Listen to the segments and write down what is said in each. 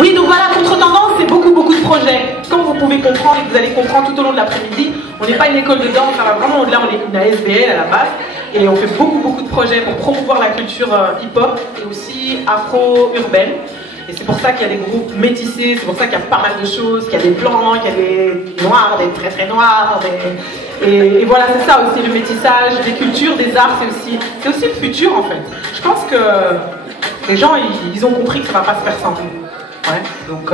Oui, donc voilà, Contre-Tendance, c'est beaucoup de projets. Comme vous pouvez comprendre et que vous allez comprendre tout au long de l'après-midi, on n'est pas une école de danse, ça va vraiment au-delà, on est une ASBL à la base. Et on fait beaucoup de projets pour promouvoir la culture hip-hop et aussi afro-urbaine. Et c'est pour ça qu'il y a des groupes métissés, c'est pour ça qu'il y a pas mal de choses, qu'il y a des blancs, qu'il y a des noirs, des très noirs. Et voilà, c'est ça aussi, le métissage, les cultures, des arts, c'est aussi le futur en fait. Je pense que les gens, ils ont compris que ça ne va pas se faire sans nous. Ouais, donc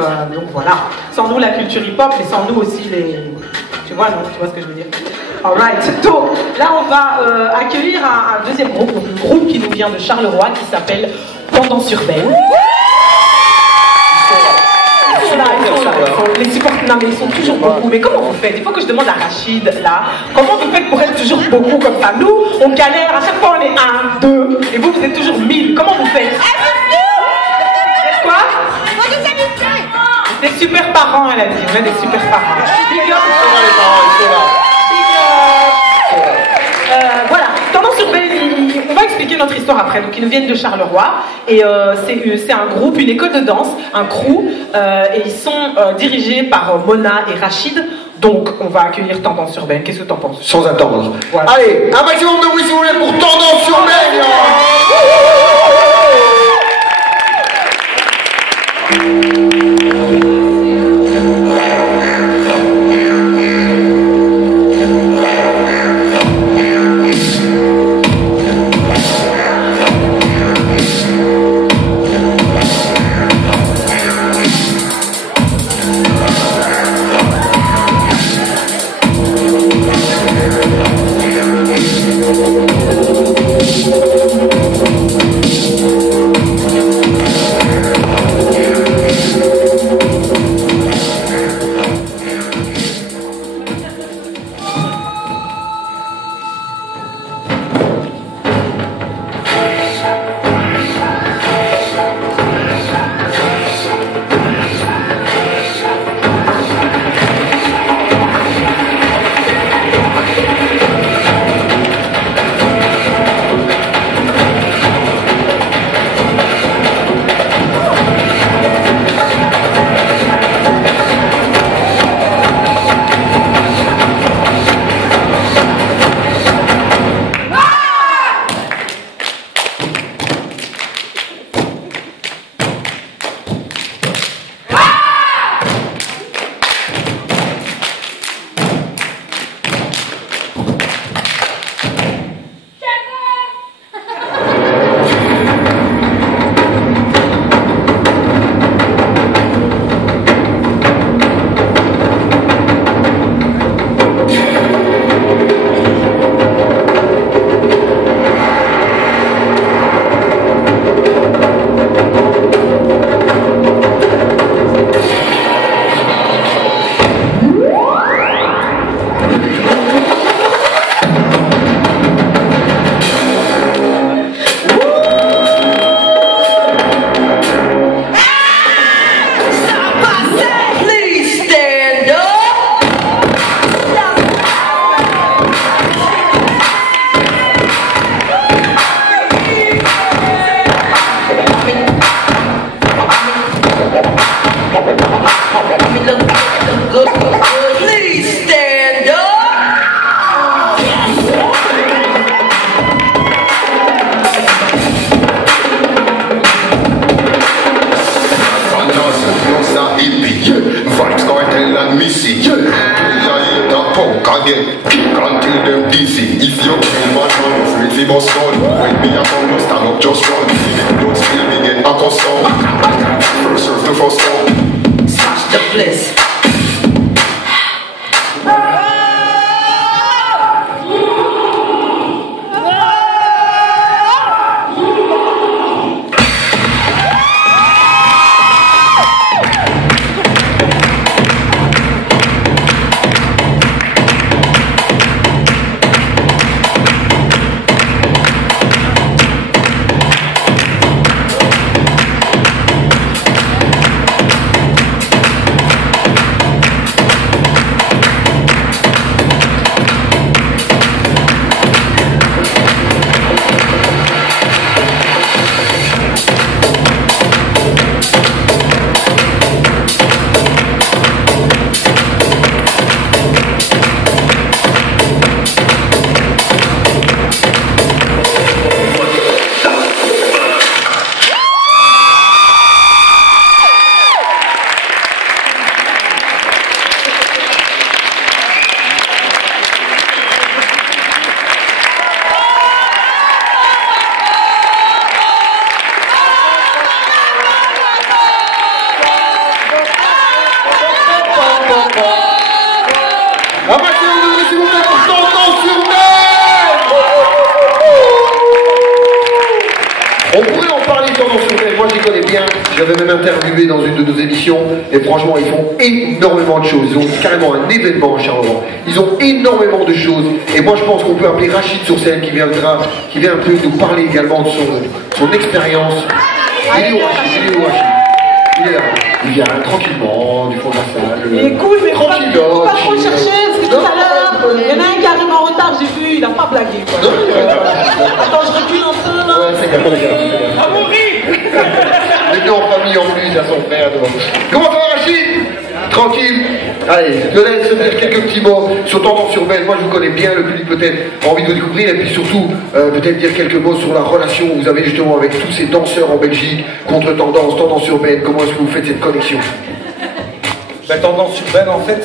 voilà. Sans nous, la culture hip-hop, mais sans nous aussi les... Tu vois, non, tu vois ce que je veux dire. Alright, donc là on va accueillir un deuxième groupe, donc un groupe qui nous vient de Charleroi qui s'appelle Tendance Urbaine. Les supporters, non mais ils sont toujours beaucoup. Mais comment vous faites? Il faut que je demande à Rachid là. Comment vous faites pour être toujours beaucoup comme ça? Nous, on galère, à chaque fois on est 1, 2, et vous êtes toujours 1000. Comment vous faites? C'est quoi? Des super parents, elle a dit. On a des super parents. Big up. Voilà, Tendance Urbaine, on va expliquer notre histoire après. Donc ils nous viennent de Charleroi et c'est un groupe, une école de danse, un crew, et ils sont dirigés par Mona et Rachid. Donc on va accueillir Tendance Urbaine. Qu'est-ce que tu en penses? Sans attendre. Voilà. Allez, un maximum de bruit si vous voulez pour Tendance Urbaine. connais bien, j'avais même interviewé dans une de nos émissions, et franchement, ils font énormément de choses. Ils ont carrément un événement à Charleroi. Ils ont énormément de choses, et moi je pense qu'on peut appeler Rachid sur scène qui vient un peu nous parler également de son expérience. Il est où Rachid? Il est là. Il vient tranquillement du fond de la salle. Il est cool, mais faut pas trop le chercher, parce que tout à l'heure, il y en a un qui arrive en retard, j'ai vu, il a pas blagué. Quoi. Attends, je recule un peu là. Ouais, c'est capable. Les deux en famille en plus, il y a son frère devant. Comment ça va Rachid? Tranquille. Allez, je te laisse dire quelques petits mots sur Tendance Urbaine. Moi je vous connais bien, le public peut-être a envie de vous découvrir, et puis surtout peut-être dire quelques mots sur la relation que vous avez justement avec tous ces danseurs en Belgique, contre Tendance Urbaine. Comment est-ce que vous faites cette connexion? Ben, Tendance Urbaine en fait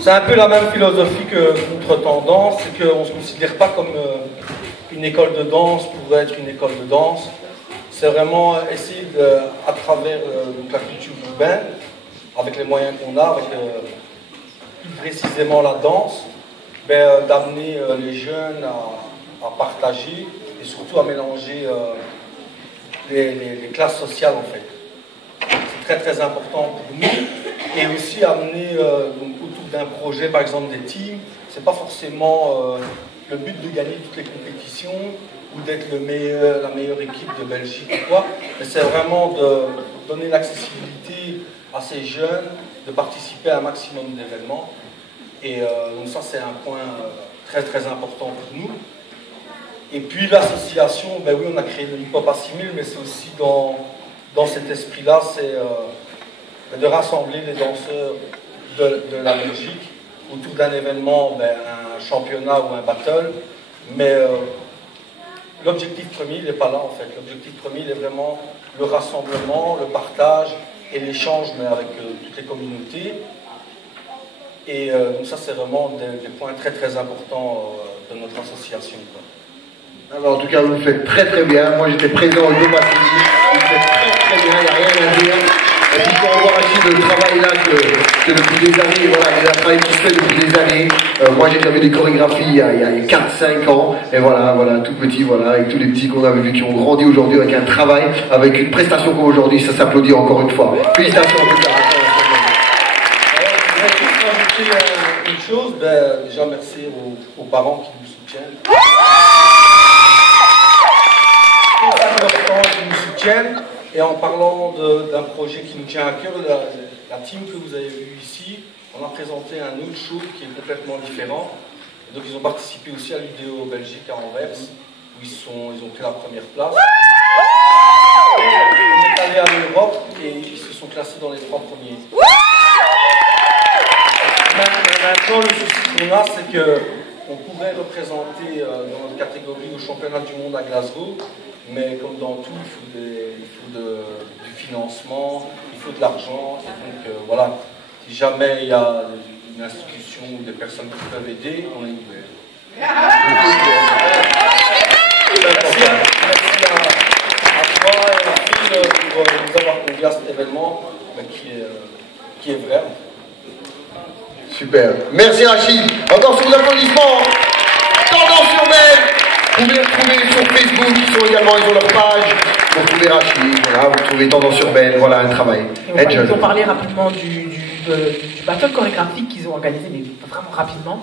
c'est un peu la même philosophie que Contre Tendance, c'est qu'on ne se considère pas comme une école de danse pour être une école de danse. C'est vraiment essayer à travers donc la culture urbaine, avec les moyens qu'on a, avec plus précisément la danse, d'amener les jeunes à partager et surtout à mélanger les classes sociales en fait. C'est très très important pour nous, et aussi amener donc, autour d'un projet, par exemple des teams. C'est pas forcément le but de gagner toutes les compétitions ou d'être la meilleure équipe de Belgique ou quoi, mais c'est vraiment de donner l'accessibilité à ces jeunes, de participer à un maximum d'événements, et donc ça c'est un point très très important pour nous. Et puis l'association, ben oui, on a créé le hip-hop à 6000, mais c'est aussi dans cet esprit-là, c'est de rassembler les danseurs de la Belgique autour d'un événement, un championnat ou un battle, mais l'objectif premier, il n'est pas là en fait. L'objectif premier, il est vraiment le rassemblement, le partage et l'échange, mais avec toutes les communautés. Et donc ça, c'est vraiment des points très très importants de notre association, quoi. Alors, en tout cas, vous le faites très très bien. Moi, j'étais présent au Noma City. Vous le faites très très bien, il n'y a rien à dire. Et puis, quand on voit aussi le travail là que depuis des années, voilà, il a travaillé tout seul depuis des années. Moi, j'ai fait des chorégraphies il y a 4-5 ans. Et voilà, tout petit, voilà, avec tous les petits qu'on avait vus qui ont grandi aujourd'hui avec un travail, avec une prestation comme aujourd'hui, ça s'applaudit encore une fois. Félicitations en tout cas. Je voudrais juste rajouter une chose, déjà merci aux parents qui nous soutiennent. Qui nous soutiennent, et en parlant d'un projet qui nous tient à cœur, la team que vous avez vue ici, on a présenté un autre show qui est complètement différent. Et donc ils ont participé aussi à l'Udéo Belgique à Anvers, où ils ont pris la première place. On est allé à l'Europe et ils se sont classés dans les 3 premiers. Maintenant, le souci qu'on a, c'est qu'on pourrait représenter dans notre catégorie au championnat du monde à Glasgow, mais comme dans tout, il faut du financement, il faut de l'argent, et donc voilà, si jamais il y a une institution ou des personnes qui peuvent aider, on est ouvert. Merci à toi et à Phil pour nous avoir conviés à cet événement qui est vrai. Super. Merci Rachid. Encore sous applaudissements. Tendance Urbaine. Vous pouvez les retrouver sur Facebook, ils ont leur page. Vous trouvez Rachid, voilà, vous trouvez Tendance Urbaine, voilà un travail. Ils ont parlé rapidement du battle chorégraphique qu'ils ont organisé, mais vraiment rapidement.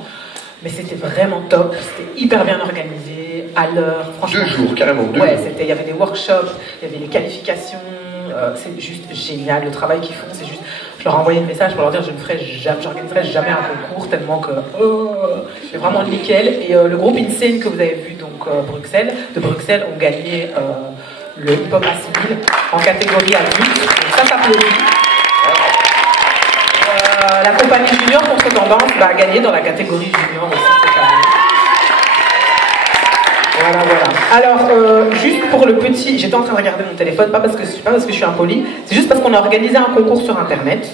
Mais c'était vraiment top, c'était hyper bien organisé, à l'heure, franchement. 2 jours, carrément, 2 ouais, jours. Il y avait des workshops, il y avait des qualifications, c'est juste génial, le travail qu'ils font, c'est juste... Je leur ai envoyé un message pour leur dire que j'organiserai jamais un concours, tellement que c'est vraiment nickel. Et le groupe Insane que vous avez vu, donc de Bruxelles, ont gagné le hip-hop à 6000 en catégorie adulte, donc ça s'applaudit. La compagnie junior contre Tendance a gagné dans la catégorie junior aussi cette année. Voilà. Alors, juste pour le petit, j'étais en train de regarder mon téléphone, pas parce que je suis impoli, c'est juste parce qu'on a organisé un concours sur Internet.